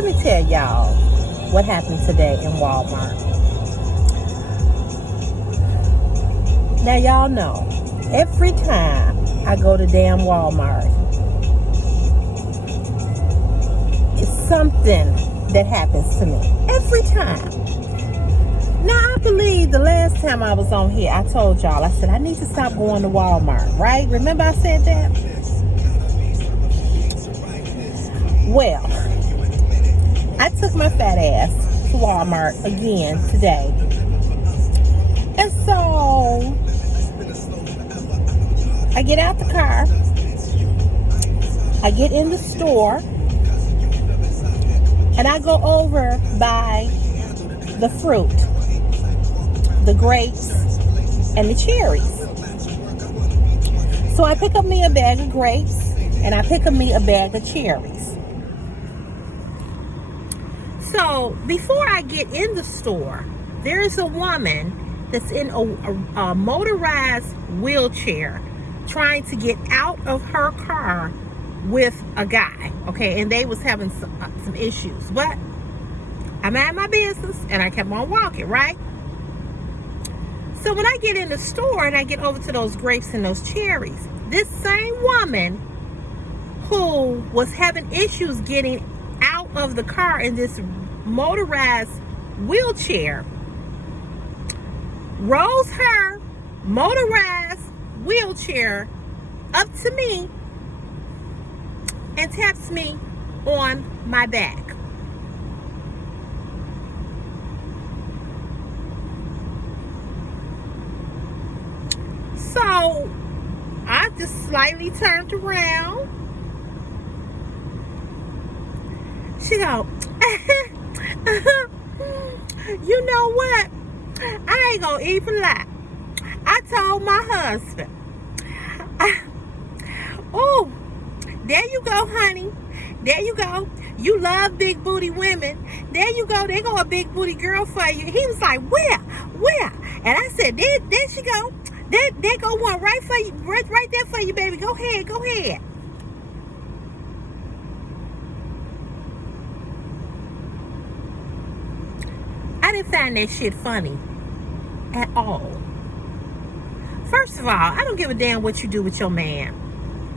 let me tell y'all what happened today in Walmart. Now y'all know, every time I go to damn Walmart, it's something that happens to me. Every time. Now, I believe the last time I was on here, I told y'all, I said, I need to stop going to Walmart, right? Remember I said that? Well, I took my fat ass to Walmart again today. And so, I get out the car. I get in the store. And I go over by the fruit, the grapes, and the cherries. So I pick up me a bag of grapes and I pick up me a bag of cherries. So before I get in the store, there is a woman that's in a motorized wheelchair trying to get out of her car with a guy, okay, and they was having some issues, but I mind my business and I kept on walking, right? So when I get in the store and I get over to those grapes and those cherries, this same woman who was having issues getting out of the car in this motorized wheelchair rolls her motorized wheelchair up to me and taps me on my back. So I just slightly turned around. She go, you know what? I ain't gonna even lie. I told my husband, oh, there you go, honey. There you go. You love big booty women. There you go. There go a big booty girl for you. He was like, where? And I said, there she go. There go one right for you, right there for you, baby. Go ahead. I didn't find that shit funny at all. First of all, I don't give a damn what you do with your man.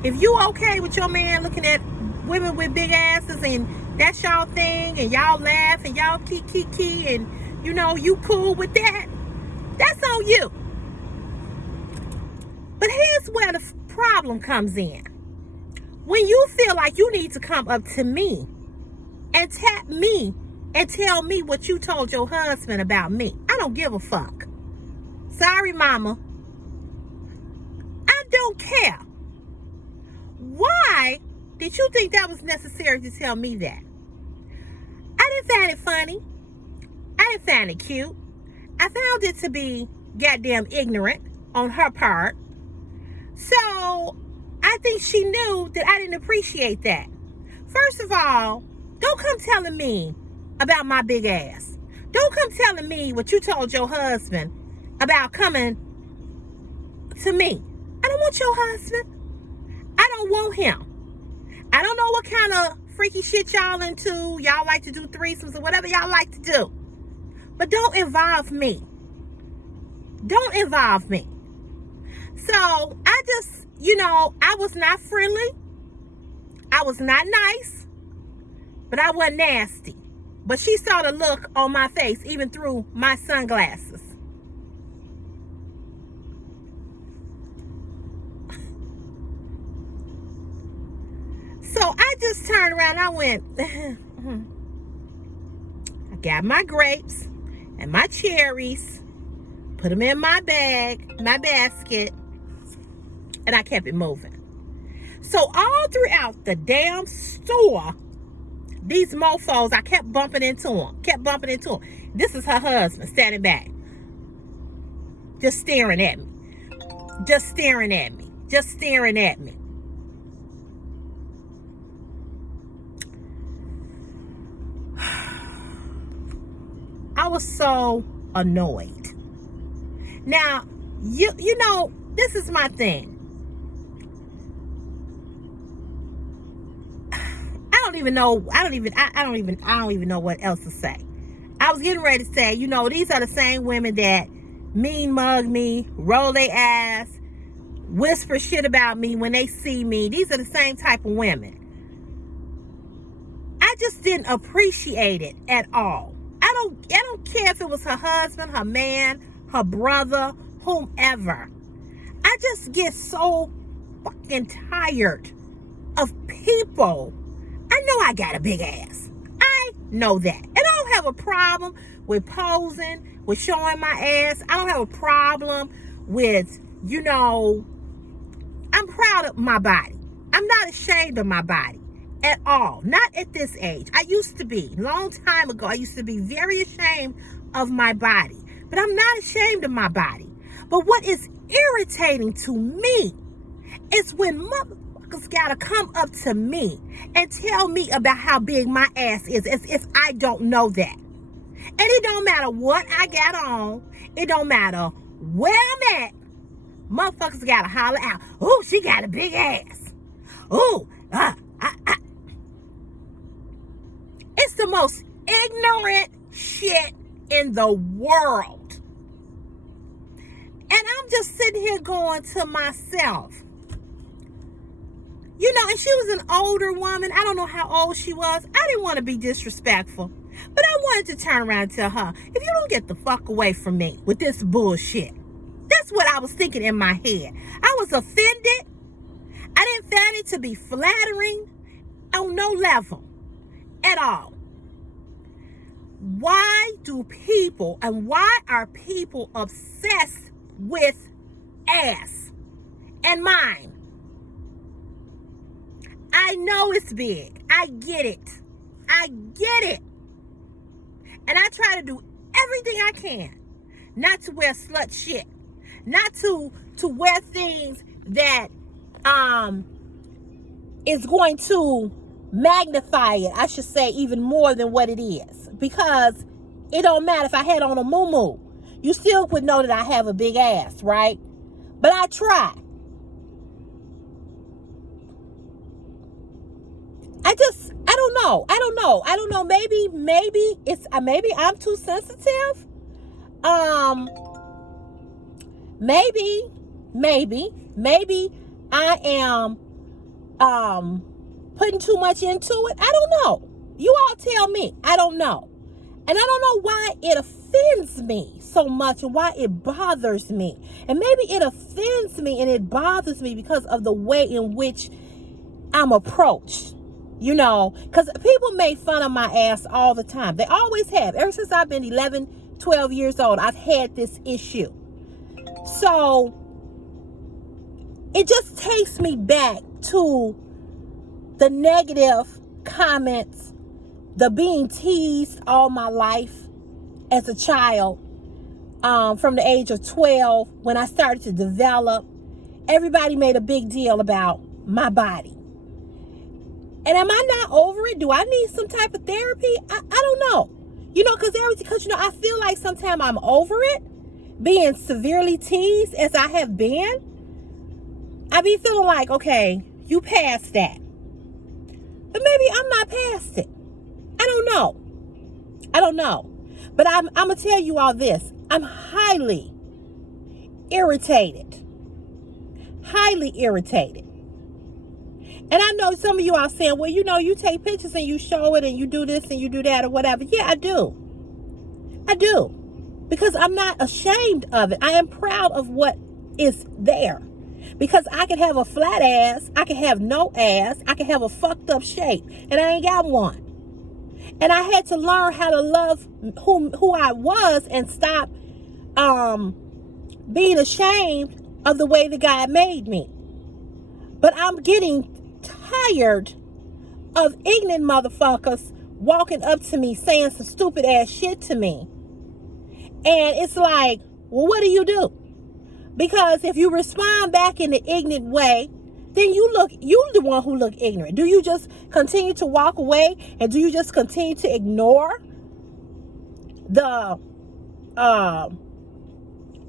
If you okay with your man looking at women with big asses and that's y'all thing and y'all laugh and y'all key and you know you cool with that, that's on you. But here's where the problem comes in. When you feel like you need to come up to me and tap me and tell me what you told your husband about me, I don't give a fuck. Sorry, mama. I don't care. Why did you think that was necessary to tell me that? I didn't find it funny. I didn't find it cute. I found it to be goddamn ignorant on her part. So I think she knew that I didn't appreciate that. First of all, don't come telling me about my big ass. Don't come telling me what you told your husband about coming to me. I don't want your husband. I don't want him. I don't know what kind of freaky shit y'all into. Y'all like to do threesomes or whatever y'all like to do. But don't involve me. Don't involve me. So I just, I was not friendly. I was not nice. But I wasn't nasty. But she saw the look on my face even through my sunglasses. So I just turned around and I went, I got my grapes and my cherries, put them in my bag, my basket, and I kept it moving. So all throughout the damn store, these mofos, I kept bumping into them. This is her husband standing back, just staring at me. I was so annoyed. Now, you know, this is my thing. I don't even know. I don't even know what else to say. I was getting ready to say, you know, these are the same women that mean mug me, roll their ass, whisper shit about me when they see me. These are the same type of women. I just didn't appreciate it at all. I don't care if it was her husband, her man, her brother, whomever. I just get so fucking tired of people. I know I got a big ass. I know that. And I don't have a problem with posing, with showing my ass. I don't have a problem with, you know, I'm proud of my body. I'm not ashamed of my body at all. Not at this age. I used to be. Long time ago, I used to be very ashamed of my body. But I'm not ashamed of my body. But what is irritating to me is when motherfuckers gotta come up to me and tell me about how big my ass is as if I don't know that. And it don't matter what I got on. It don't matter where I'm at. Motherfuckers gotta holler out, "Ooh, she got a big ass. Ooh, It's the most ignorant shit in the world. And I'm just sitting here going to myself, you know, and she was an older woman. I don't know how old she was. I didn't want to be disrespectful, but I wanted to turn around and tell her, if you don't get the fuck away from me with this bullshit. That's what I was thinking in my head. I was offended. I didn't find it to be flattering on no level at all. Why do people, and why are people obsessed with ass and mine? I know it's big. I get it. I get it. And I try to do everything I can not to wear slut shit. Not to wear things that is going to magnify it, I should say, even more than what it is. Because it don't matter if I had on a muumuu. You still would know that I have a big ass, right? But I try. I don't know. Maybe I'm too sensitive. Maybe I am putting too much into it. I don't know. You all tell me. I don't know. And I don't know why it offends me so much and why it bothers me. And maybe it offends me and it bothers me because of the way in which I'm approached. You know, because people make fun of my ass all the time. They always have. Ever since I've been 11, 12 years old, I've had this issue. So it just takes me back to the negative comments, the being teased all my life as a child, from the age of 12, when I started to develop. Everybody made a big deal about my body. And am I not over it? Do I need some type of therapy? I don't know. You know, because you know, I feel like sometimes I'm over it, being severely teased as I have been. I be feeling like, okay, you passed that. But maybe I'm not past it. I don't know. But I'm going to tell you all this. I'm highly irritated. Highly irritated. And I know some of you are saying, well, you know, you take pictures and you show it and you do this and you do that or whatever. Yeah, I do. Because I'm not ashamed of it. I am proud of what is there. Because I can have a flat ass. I can have no ass. I can have a fucked up shape. And I ain't got one. And I had to learn how to love who I was and stop being ashamed of the way that God made me. But I'm getting tired of ignorant motherfuckers walking up to me saying some stupid ass shit to me. And it's like, well, what do you do? Because if you respond back in the ignorant way, then you're the one who look ignorant. Do you just continue to walk away, and do you just continue to ignore the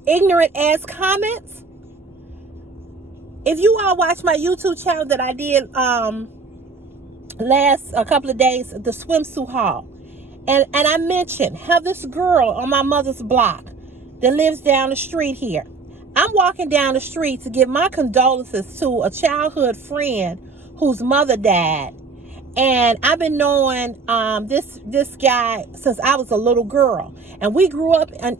ignorant ass comments? If you all watch my YouTube channel that I did last a couple of days, the swimsuit haul. And I mentioned how this girl on my mother's block that lives down the street here. I'm walking down the street to give my condolences to a childhood friend whose mother died. And I've been knowing this guy since I was a little girl, and we grew up on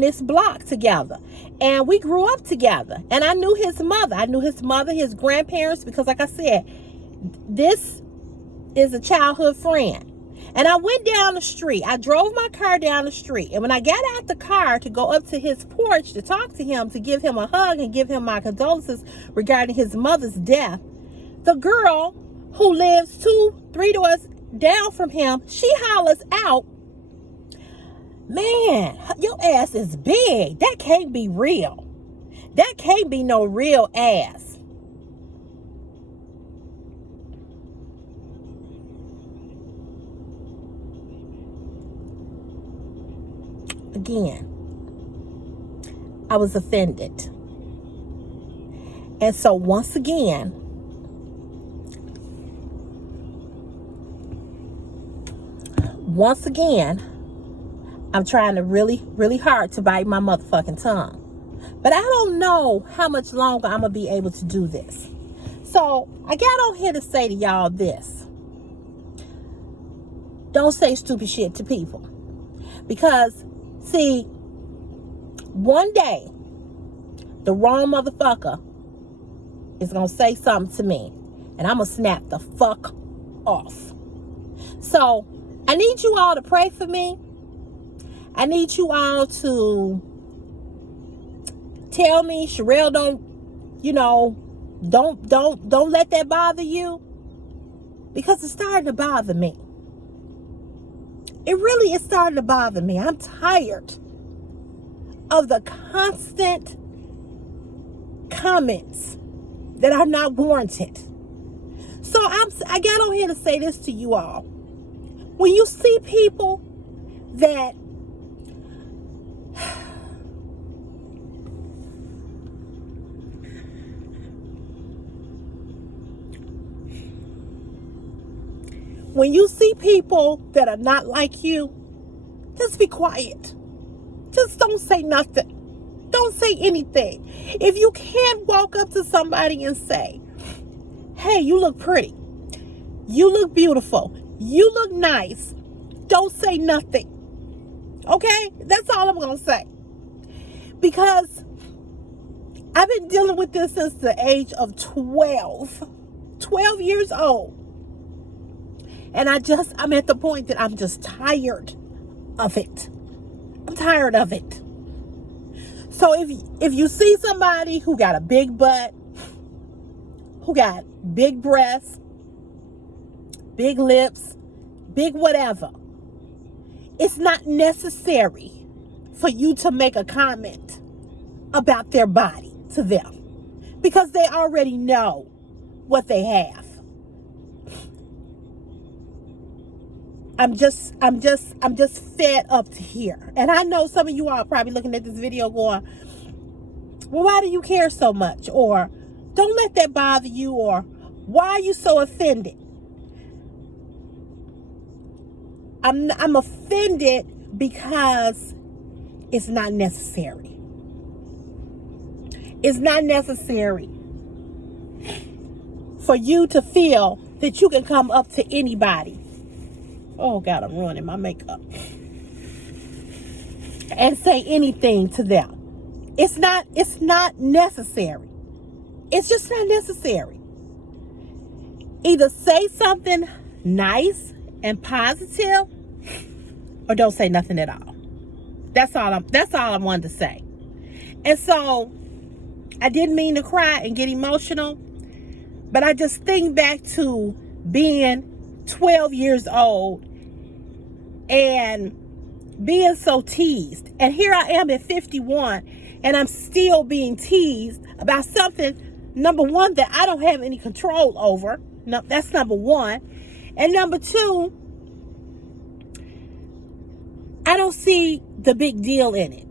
this block together, and we grew up together. And I knew his mother. I knew his mother, his grandparents, because, like I said, this is a childhood friend. And I went down the street. I drove my car down the street, and when I got out the car to go up to his porch to talk to him, to give him a hug and give him my condolences regarding his mother's death, the girl who lives 2-3 doors down from him, she hollers out, "Man, your ass is big. That can't be real. That can't be no real ass." Again, I was offended. And so once again, I'm trying to really, really hard to bite my motherfucking tongue. But I don't know how much longer I'm going to be able to do this. So I got on here to say to y'all this. Don't say stupid shit to people. Because, see, one day, the wrong motherfucker is going to say something to me, and I'm going to snap the fuck off. So I need you all to pray for me. I need you all to tell me, Sherelle, don't let that bother you, because it's starting to bother me. It really is starting to bother me. I'm tired of the constant comments that are not warranted. So I got on here to say this to you all. When you see people that are not like you, just be quiet. Just don't say nothing. Don't say anything. If you can't walk up to somebody and say, "Hey, you look pretty. You look beautiful. You look nice," don't say nothing. Okay? That's all I'm going to say. Because I've been dealing with this since the age of 12. 12 years old. And I'm at the point that I'm just tired of it. I'm tired of it. So if you see somebody who got a big butt, who got big breasts, big lips, big whatever, it's not necessary for you to make a comment about their body to them, because they already know what they have. I'm just fed up to here. And I know some of you are probably looking at this video going, "Well, why do you care so much?" Or, "Don't let that bother you," or, "Why are you so offended?" I'm offended because it's not necessary. It's not necessary for you to feel that you can come up to anybody. Oh God, I'm ruining my makeup. And say anything to them. It's not necessary. It's just not necessary. Either say something nice and positive, or don't say nothing at all. That's all I wanted to say. And so I didn't mean to cry and get emotional, but I just think back to being 12 years old and being so teased. And here I am at 51, and I'm still being teased about something, number one, that I don't have any control over. No, that's number one. And number two, I don't see the big deal in it.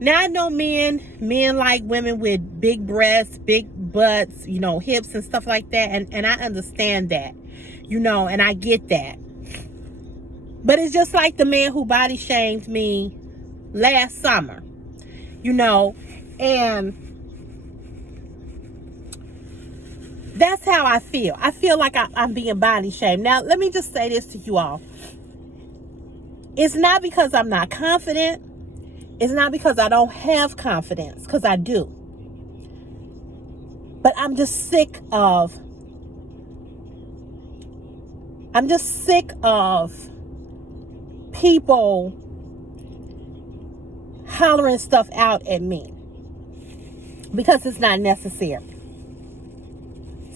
Now I know men like women with big breasts, big butts, you know, hips and stuff like that. And I understand that, you know, and I get that. But it's just like the man who body shamed me last summer, you know, and that's how I feel. I feel like I'm being body shamed. Now, let me just say this to you all. It's not because I'm not confident. It's not because I don't have confidence, because I do. But I'm just sick of people hollering stuff out at me because it's not necessary.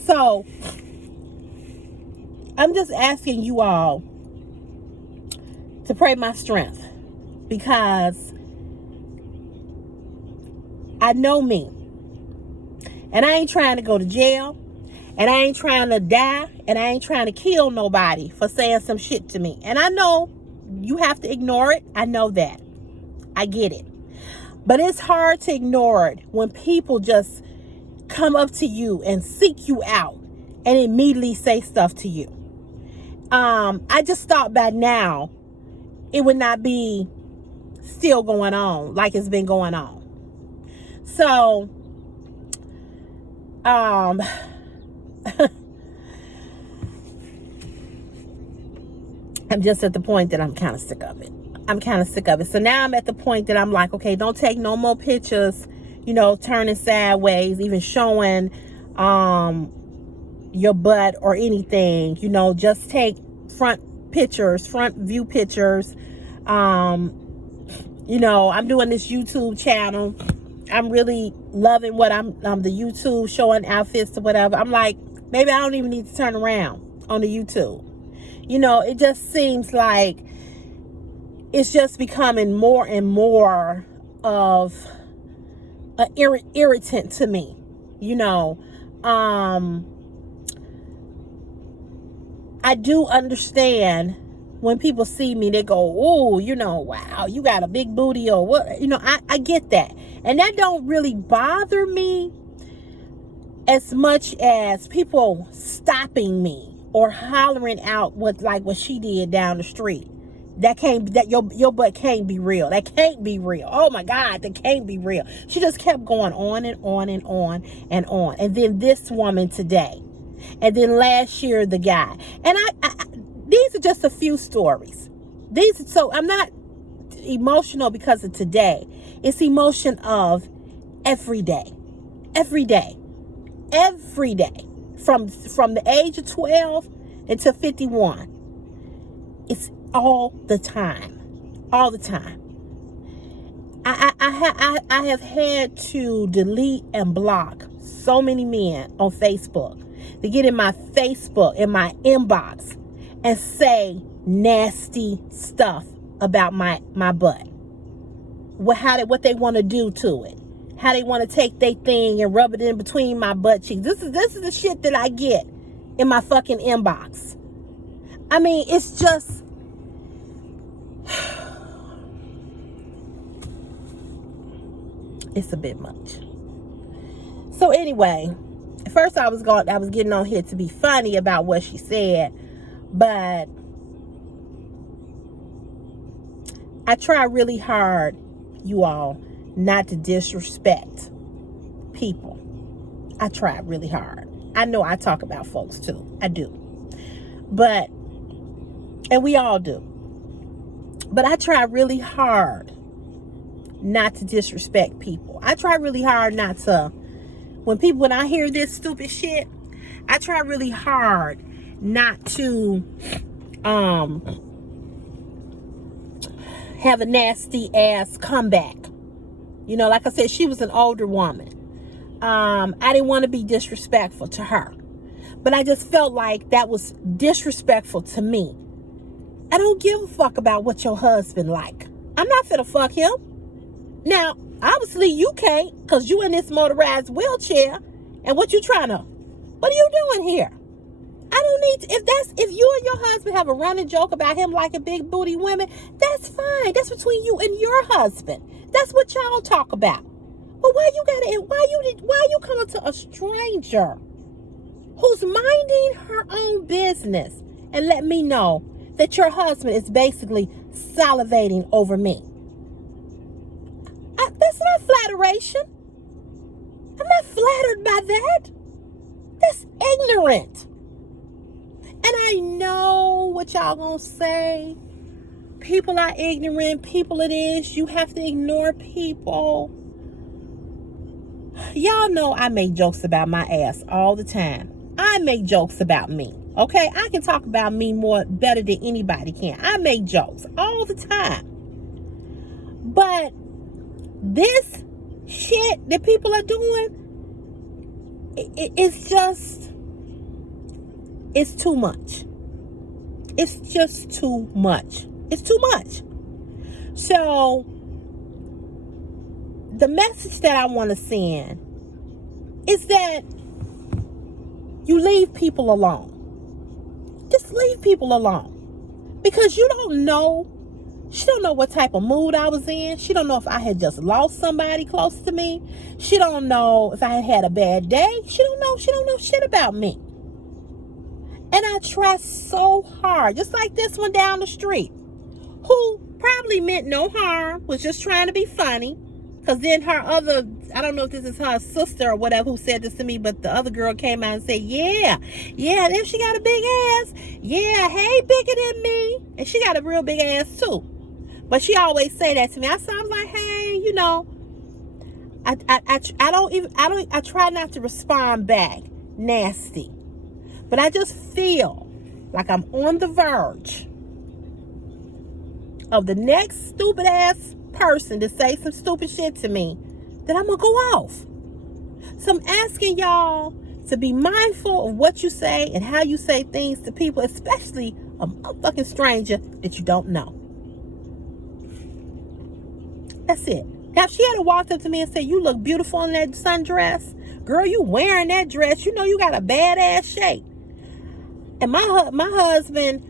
So I'm just asking you all to pray my strength, because I know me, and I ain't trying to go to jail, and I ain't trying to die, and I ain't trying to kill nobody for saying some shit to me. And I know you have to ignore it. I know that. I get it. But it's hard to ignore it when people just come up to you and seek you out and immediately say stuff to you. I just thought by now it would not be still going on like it's been going on. So, I'm just at the point that I'm kind of sick of it. So now I'm at the point that I'm like, okay, don't take no more pictures, you know, turning sideways, even showing your butt or anything. You know, just take front view pictures. You know, I'm doing this YouTube channel. I'm really loving what I'm the YouTube showing outfits or whatever. I'm like, maybe I don't even need to turn around on the YouTube. You know, it just seems like it's just becoming more and more of an irritant to me. You know, I do understand when people see me, they go, oh, you know, wow, you got a big booty or what, you know, I get that. And that don't really bother me as much as people stopping me or hollering out what she did down the street. Your butt can't be real. That can't be real. Oh my God, that can't be real. She just kept going on and on and on and on. And then this woman today. And then last year, the guy. And these are just a few stories. So I'm not emotional because of today. It's emotion of every day. Every day. Every day. From the age of 12 until 51. It's all the time. All the time. I have had to delete and block so many men on Facebook. They get in my Facebook, in my inbox, and say nasty stuff about my butt. What they want to do to it. How they want to take their thing and rub it in between my butt cheeks. This is the shit that I get in my fucking inbox. I mean, it's just it's a bit much. So anyway, at first I was getting on here to be funny about what she said, but I try really hard, you all, not to disrespect people. I try really hard. I know I talk about folks too. I do. But, and we all do. But I try really hard not to disrespect people. I try really hard not to, when I hear this stupid shit, I try really hard not to have a nasty ass comeback. You know, like I said, she was an older woman. I didn't want to be disrespectful to her, but I just felt like that was disrespectful to me. I don't give a fuck about what your husband like. I'm not finna fuck him. Now, obviously you can't, because you in this motorized wheelchair, and what are you doing here? I don't need to, if you and your husband have a running joke about him liking big booty women, that's fine. That's between you and your husband. That's what y'all talk about. But why you coming to a stranger who's minding her own business and let me know that your husband is basically salivating over me? That's not flatteration. I'm not flattered by that. That's ignorant. And I know what y'all gonna say. People are ignorant. People it is. You have to ignore people. Y'all know I make jokes about my ass all the time. I make jokes about me. Okay? I can talk about me better than anybody can. I make jokes all the time. But this shit that people are doing, it's too much. It's just too much. It's too much. So the message that I want to send is that you leave people alone. Just leave people alone. Because you don't know. She don't know what type of mood I was in. She don't know if I had just lost somebody close to me. She don't know if I had a bad day. She don't know shit about me. And I try so hard, just like this one down the street, who probably meant no harm, was just trying to be funny. Because then her other, I don't know if this is her sister or whatever who said this to me, but the other girl came out and said, yeah, if she got a big ass, yeah, hey, bigger than me. And she got a real big ass too. But she always say that to me. I was like, hey, you know, I try not to respond back nasty. But I just feel like I'm on the verge of the next stupid ass person to say some stupid shit to me that I'm gonna go off. So I'm asking y'all to be mindful of what you say and how you say things to people, especially a motherfucking stranger that you don't know. That's it. Now, if she had walked up to me and said, you look beautiful in that sundress, girl, you wearing that dress, you know you got a badass shape. And my husband,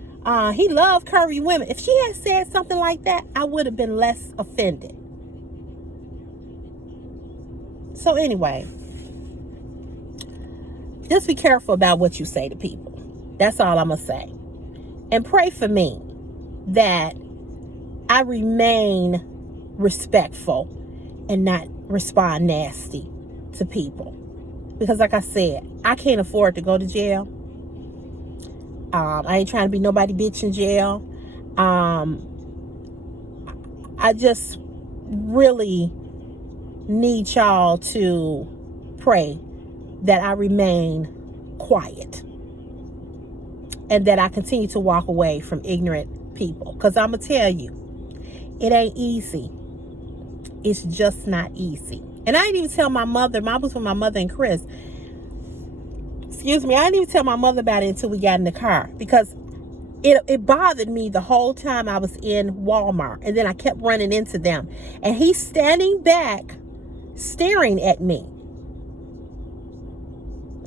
he loved curvy women. If she had said something like that, I would have been less offended. So anyway, just be careful about what you say to people. That's all I'm going to say. And pray for me that I remain respectful and not respond nasty to people. Because like I said, I can't afford to go to jail. I ain't trying to be nobody bitch in jail. I just really need y'all to pray that I remain quiet and that I continue to walk away from ignorant people. Because I'm going to tell you, it ain't easy. It's just not easy. And I didn't even tell my mother. I was with my mother and Chris. Excuse me. I didn't even tell my mother about it until we got in the car. Because it bothered me the whole time I was in Walmart. And then I kept running into them. And he's standing back, staring at me.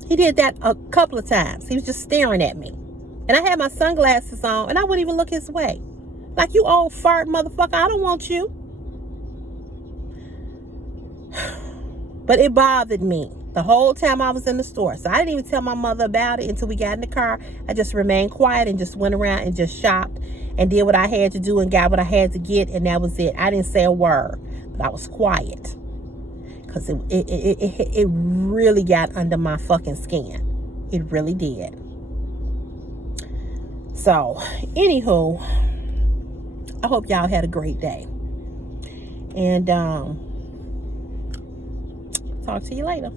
He did that a couple of times. He was just staring at me. And I had my sunglasses on. And I wouldn't even look his way. Like, you old fart motherfucker. I don't want you. But it bothered me the whole time I was in the store. So I didn't even tell my mother about it until we got in the car. I just remained quiet and just went around and just shopped and did what I had to do and got what I had to get. And that was it. I didn't say a word, but I was quiet. Because it really got under my fucking skin. It really did. So, anywho, I hope y'all had a great day. And talk to you later.